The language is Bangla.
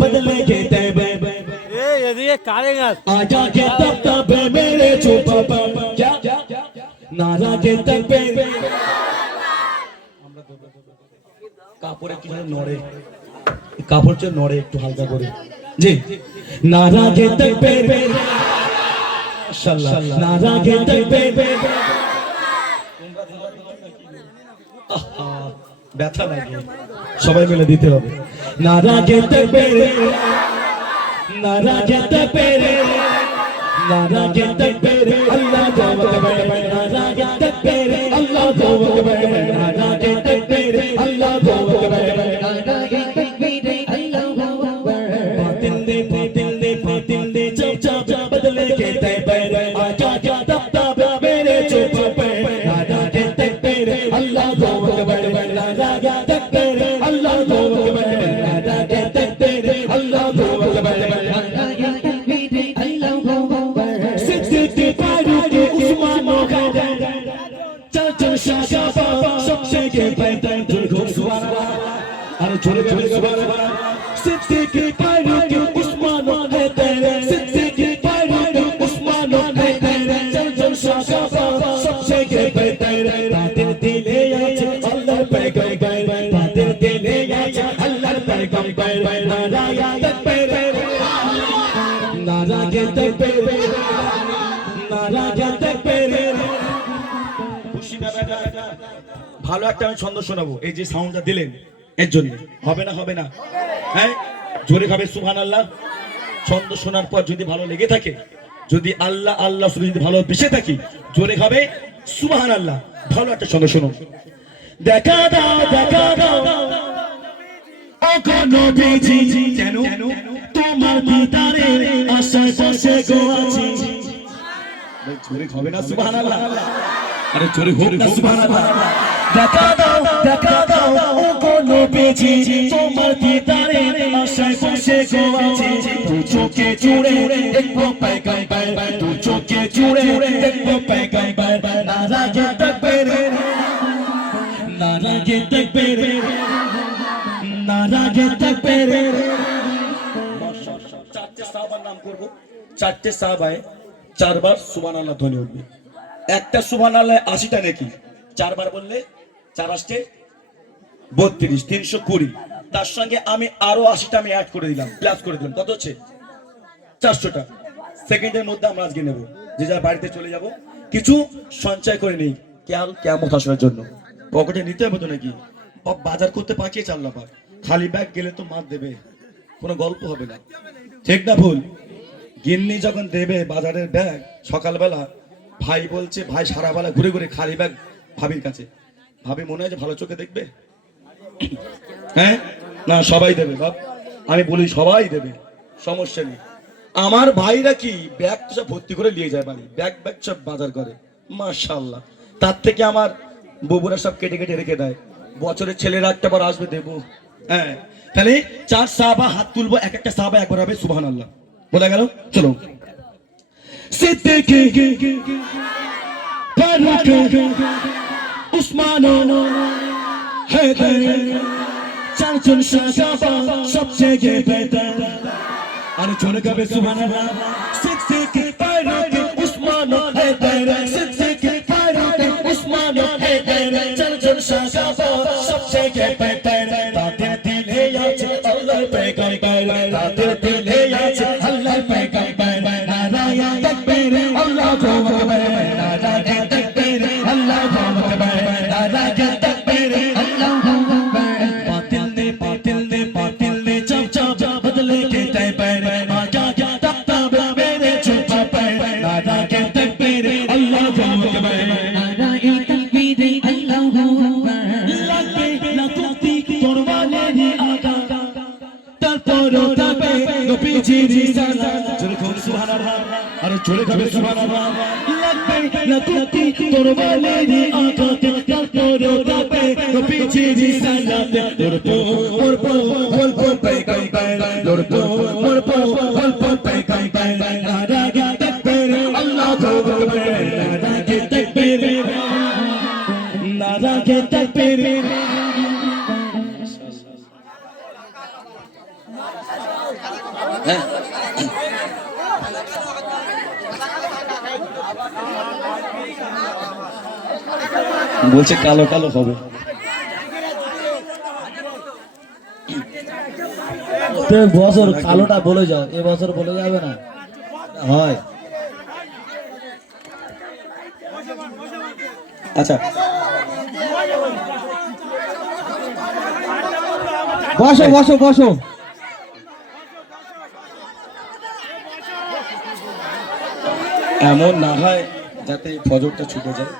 बदलेंगे तैबे ये कारेगा आजा के तब मेरे चुप क्या नारा के तब কাপড়ে কি নড়ে কাপড় যে নড়ে একটু হালকা করে জি নারা কে তাকবীর মাশাআল্লাহ নারা কে তাকবীর ব্যথা লাগে সবাই মিলে দিতে হবে নারা কে তাকবীর নারা কে তাকবীর নারা কে তাকবীর আল্লাহু আকবার নারা কে তাকবীর আল্লাহু আকবার নারা কে তাকবীর আল্লাহু আকবার নারা কে তাকবীর আল্লাহু আকবার বাতিল দে চপ বদলে के तैबीर आजा क्या तब मेरे चुप पे नारा के तकबीर अल्लाहू अकबर नारा के तकबीर अल्लाहू अकबर नारा के तकबीर अल्लाहू अकबर नारा के तकबीर अल्लाहू अकबर सिद्दीक़ फारूक उस्मान गनी चल शाबाश सबसे के पैदल दुर्गम सुभान अल्लाह अरे छोड़ सुभान अल्लाह सिद्दीक़ फारूक उस्मान गनी सिद्दीक़ फारूक उस्मान गनी चल शाबाश सबसे के पैदल बातें दिले आजा अल्लाह पैगंबर बातें दिले आजा अल्लाह पैगंबर नारा के तकबीर नारा के तकबीर नारा के तकबीर খুশি না বেটা ভালো একটা আমি ছন্দ শোনাবো এই যে সাউন্ডটা দিলেন এর জন্য হবে না হ্যাঁ জোরে খাবে সুবহানাল্লাহ ছন্দ শোনার পর যদি ভালো লেগে থাকে যদি আল্লাহ আল্লাহ শুনে যদি ভালো বেসে থাকি জোরে খাবে সুবহানাল্লাহ ভালো একটা ছন্দ শোনো দেখা দাও ওগো নবীজি কেন তোমার দিদারে আশায় বসে গো আছি জোরে খাবে না সুবহানাল্লাহ अरे चोरी हो ना सुभान अल्लाह দেখা দাও ওগো নবীজি তোমার দিদারে আশায় বসে গো আছি দু চোখে জুড়ে দেখবো পয়গম্বর দু চোখে জুড়ে দেখবো পয়গম্বর নারা কে তাকবীর নারা কে তাকবীর নারা কে তাকবীর মাশাআল্লাহ চারটে সাহাবার নাম করব চারটে সাহাবায়ে চারবার সুবহানাল্লাহ ধ্বনি উঠবে একটা সুবহানাল্লাহ 80টা নাকি চারবার বললে 4 আসছে 32 320 তার সঙ্গে আমি আরো 80টা আমি অ্যাড করে দিলাম প্লাস করে দিলাম কত হচ্ছে 400টা সেকেন্ডের মধ্যে আমরা আজকে নেব যে যার বাড়িতে চলে যাব কিছু সঞ্চয় করে নেই কিয়ামত আসার জন্য পকেটে নিতে হবে তো নাকি বাজার করতে পাঠিয়েছে আল্লাহ পাক খালি ব্যাগ গেলে তো মার দেবে কোনো গল্প হবে না ঠিক না ভুল গিন্নি যখন দেবে বাজারের ব্যাগ সকালবেলা ভাই বলছে ভাই সারা বেলা ঘুরে ঘুরে খালি ব্যাগ ভাবির কাছে ভাবি মনে হয় যে ভালো চোখে দেখবে হ্যাঁ না সবাই দেবে বাপ আমি বলি সবাই দেবে সমস্যা নেই আমার ভাইরা কি ব্যাগ তো সব ভর্তি করে নিয়ে যায় বাড়ি ব্যাগ সব বাজার করে মাশাআল্লাহ তার থেকে আমার বউরা সব কেটে কেটে রেখে দেয় বছরের ছেলেরা একটা বার আসবে দেবো হ্যাঁ তাহলে 4 সাহাবা হাত তুলবো এক একটা সাহাবা একবার হবে সুবহানাল্লাহ বলা গেল চলো सिद्दीक़ फारूक उस्मान हैदर चल शाबाश सबसे के पैदल अरे छोड़ कबे सुबहानल्लाह सिद्दीक़ फारूक उस्मान हैदर सिद्दीक़ फारूक उस्मान हैदर चल शाबाश सबसे के पैदल ताते दिले आजा अल्लाह पैगंबर ताते दिले आजा अल्लाह पैगंबर अल्लाहू अकबर नारा के तकबीर अल्लाहू अकबर नारा के तकबीर अल्लाहू अकबर बातिल दे चप बदले के तैबीर आजा क्या तब मेरे चुप पर नारा के तकबीर अल्लाहू अकबर नारा के तकबीर अल्लाहू अकबर लगबे लगती তোর वाले নি आगा তারপরও তবে নবীজি রিসালাত যখন সুবহানাল্লাহ अरे छोड़े कबे सुबहानल्लाह लगबे लगती तोर वाले नी आका के तोरो तबे तो पीछे जी सलात मोर पो पैगंबर मोर पो पैगंबर नारा के तकबीर अल्लाहू अकबर नारा के तकबीर नारा के तकबीर হ্যাঁ বলছে কালো কালো হবে। বছর কালোটা বলে যাও, এ বছর বলে যাবে না হয়। আচ্ছা বসো বসো বসো। এমন না হয় যাতে ফজরটা ছুটে যায়।